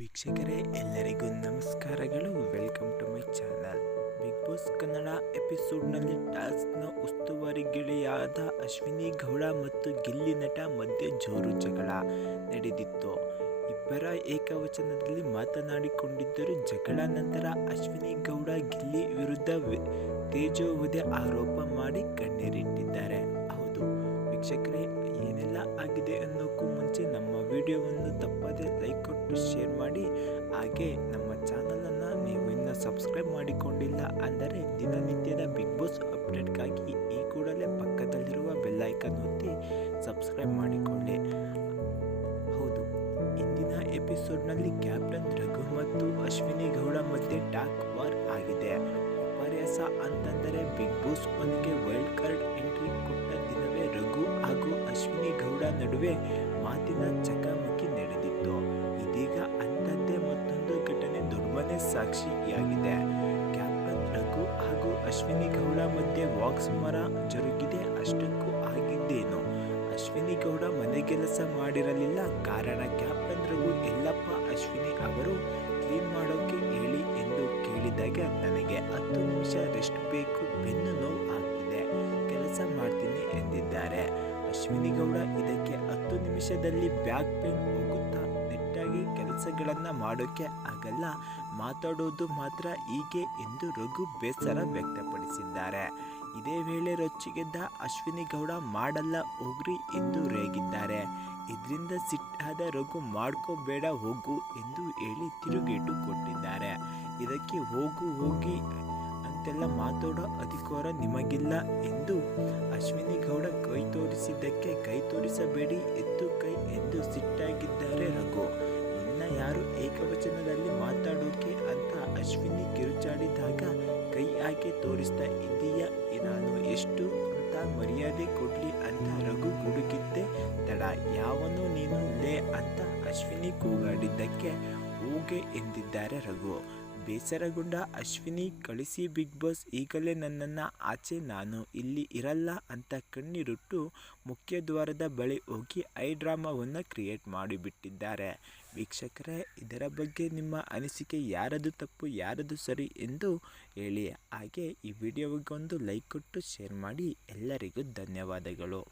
ವೀಕ್ಷಕರೇ, ಎಲ್ಲರಿಗೂ ನಮಸ್ಕಾರಗಳು. Welcome to my channel. Big boss Kannada ಎಪಿಸೋಡ್ನಲ್ಲಿ ಟಾಸ್ಕ್ನ ಉಸ್ತುವಾರಿ ಗೆಳೆಯಾದ ಅಶ್ವಿನಿ ಗೌಡ ಮತ್ತು ಗಿಲ್ಲಿ ನಟ ಮಧ್ಯೆ ಜೋರು ಜಗಳ ನಡೆದಿತ್ತು. ಇಬ್ಬರ ಏಕವಚನದಲ್ಲಿ ಮಾತನಾಡಿಕೊಂಡಿದ್ದರು. ಜಗಳ ನಂತರ ಅಶ್ವಿನಿ ಗೌಡ ಗಿಲ್ಲಿ ವಿರುದ್ಧ ತೇಜೋವಧೆ ಆರೋಪ ಮಾಡಿ ಕಣ್ಣೀರಿಟ್ಟಿದ್ದಾರೆ. ವೀಕ್ಷಕರೇ, ಏನೆಲ್ಲ ಆಗಿದೆ ಅನ್ನೋಕ್ಕೂ ಮುಂಚೆ ನಮ್ಮ ವಿಡಿಯೋವನ್ನು ತಪ್ಪದೆ ಲೈಕ್ ಕೊಟ್ಟು ಶೇರ್ ಮಾಡಿ. ಹಾಗೆ ನಮ್ಮ ಚಾನಲನ್ನು ನೀವು ಇನ್ನೂ ಸಬ್ಸ್ಕ್ರೈಬ್ ಮಾಡಿಕೊಂಡಿಲ್ಲ ಅಂದರೆ ದಿನನಿತ್ಯದ ಬಿಗ್ ಬಾಸ್ ಅಪ್ಡೇಟ್ಗಾಗಿ ಈ ಕೂಡಲೇ ಪಕ್ಕದಲ್ಲಿರುವ ಬೆಲ್ಲೈಕನ್ ಒತ್ತಿ ಸಬ್ಸ್ಕ್ರೈಬ್ ಮಾಡಿಕೊಳ್ಳಿ ಹೌದು, ಇಂದಿನ ಎಪಿಸೋಡ್ನಲ್ಲಿ ಕ್ಯಾಪ್ಟನ್ ರಘು ಮತ್ತು ಅಶ್ವಿನಿ ಗೌಡ ಮಧ್ಯೆ ಟಾಕ್ ವಾರ್ ಆಗಿದೆ. ವಿಪರ್ಯಾಸ ಅಂತಂದರೆ ಬಿಗ್ ಬಾಸ್ ಒಂದಿಗೆ ವೈಲ್ಡ್ ಕಾರ್ಡ್ ಎಂಟ್ರಿ ಹಾಗೂ ಅಶ್ವಿನಿ ಗೌಡ ನಡುವೆ ಮಾತಿನ ಚಕಮಕಿ ನಡೆದಿತ್ತು. ಇದೀಗ ಅಂಥದ್ದೇ ಮತ್ತೊಂದು ಘಟನೆ ದುರ್ಮನೆ ಸಾಕ್ಷಿಯಾಗಿದೆ. ಕ್ಯಾಪ್ಟನ್ ರಘು ಹಾಗೂ ಅಶ್ವಿನಿ ಗೌಡ ಮಧ್ಯೆ ವಾಕ್ಸ್ ಮರ ಜರುಗಿದೆ. ಅಷ್ಟಕ್ಕೂ ಆಗಿದ್ದೇನು? ಅಶ್ವಿನಿ ಗೌಡ ಮನೆ ಕೆಲಸ ಮಾಡಿರಲಿಲ್ಲ. ಕಾರಣ ಕ್ಯಾಪ್ಟನ್ ರಘು ಎಲ್ಲಪ್ಪ ಅಶ್ವಿನಿ ಅವರು ಕ್ಲೀನ್ ಮಾಡೋಕೆ ಅಶ್ವಿನಿ ಗೌಡ ಇದಕ್ಕೆ ಹತ್ತು ನಿಮಿಷದಲ್ಲಿ ಬ್ಯಾಕ್ ಪೇನ್ ಹೋಗುತ್ತಾ ನೆಟ್ಟಾಗಿ ಕೆಲಸಗಳನ್ನು ಮಾಡೋಕ್ಕೆ ಆಗಲ್ಲ. ಮಾತಾಡೋದು ಮಾತ್ರ ಹೀಗೆ ಎಂದು ರಘು ಬೇಸರ ವ್ಯಕ್ತಪಡಿಸಿದ್ದಾರೆ. ಇದೇ ವೇಳೆ ರೊಚ್ಚಿಗೆದ್ದ ಅಶ್ವಿನಿ ಗೌಡ ಮಾಡಲ್ಲ ಹೋಗ್ರಿ ಎಂದು ರೇಗಿದ್ದಾರೆ. ಇದರಿಂದ ಸಿಟ್ಟಾದ ರಘು ಮಾಡ್ಕೋಬೇಡ ಹೋಗು ಎಂದು ಹೇಳಿ ತಿರುಗೇಟು ಕೊಟ್ಟಿದ್ದಾರೆ. ಇದಕ್ಕೆ ಹೋಗು ಹೋಗಿ ಅಂತೆಲ್ಲ ಮಾತಾಡೋ ಅಧಿಕಾರ ನಿಮಗಿಲ್ಲ ಎಂದು ಅಶ್ವಿನಿ ಗೌಡ ಕೈ ತೋರಿಸಿದ್ದಕ್ಕೆ ಕೈ ತೋರಿಸಬೇಡಿ ಎತ್ತು ಕೈ ಎಂದು ಸಿಟ್ಟಾಗಿದ್ದಾರೆ ರಘು. ಇನ್ನ ಯಾರು ಏಕವಚನದಲ್ಲಿ ಮಾತಾಡೋಕೆ ಅಂತ ಅಶ್ವಿನಿ ಕಿರುಚಾಡಿದಾಗ ಕೈ ಹಾಕಿ ತೋರಿಸ್ತಾ ಇದ್ದೀಯ ನಾನು ಎಷ್ಟು ಅಂತ ಮರ್ಯಾದೆ ಕೊಡ್ಲಿ ಅಂತ ರಘು ಗುಡುಗಿದ್ದೆ ತಡ, ಯಾವನು ನೀನು ಲೇ ಅಂತ ಅಶ್ವಿನಿ ಕೂಗಾಡಿದ್ದಕ್ಕೆ ಹೂಗೆ ಎಂದಿದ್ದಾರೆ ರಘು. ಬೇಸರಗೊಂಡ ಅಶ್ವಿನಿ, ಕಳಿಸಿ ಬಿಗ್ ಬಾಸ್ ಈಗಲೇ ನನ್ನನ್ನು ಆಚೆ ನಾನು ಇಲ್ಲಿ ಇರಲ್ಲ ಅಂತ ಕಣ್ಣೀರುಟ್ಟು ಮುಖ್ಯ ದ್ವಾರದ ಬಳಿ ಹೋಗಿ ಐ ಡ್ರಾಮಾವನ್ನು ಕ್ರಿಯೇಟ್ ಮಾಡಿಬಿಟ್ಟಿದ್ದಾರೆ. ವೀಕ್ಷಕರೇ, ಇದರ ಬಗ್ಗೆ ನಿಮ್ಮ ಅನಿಸಿಕೆ ಯಾರದು ತಪ್ಪು ಯಾರದು ಸರಿ ಎಂದು ಹೇಳಿ. ಹಾಗೆ ಈ ವಿಡಿಯೋಗೊಂದು ಲೈಕ್ ಕೊಟ್ಟು ಶೇರ್ ಮಾಡಿ. ಎಲ್ಲರಿಗೂ ಧನ್ಯವಾದಗಳು.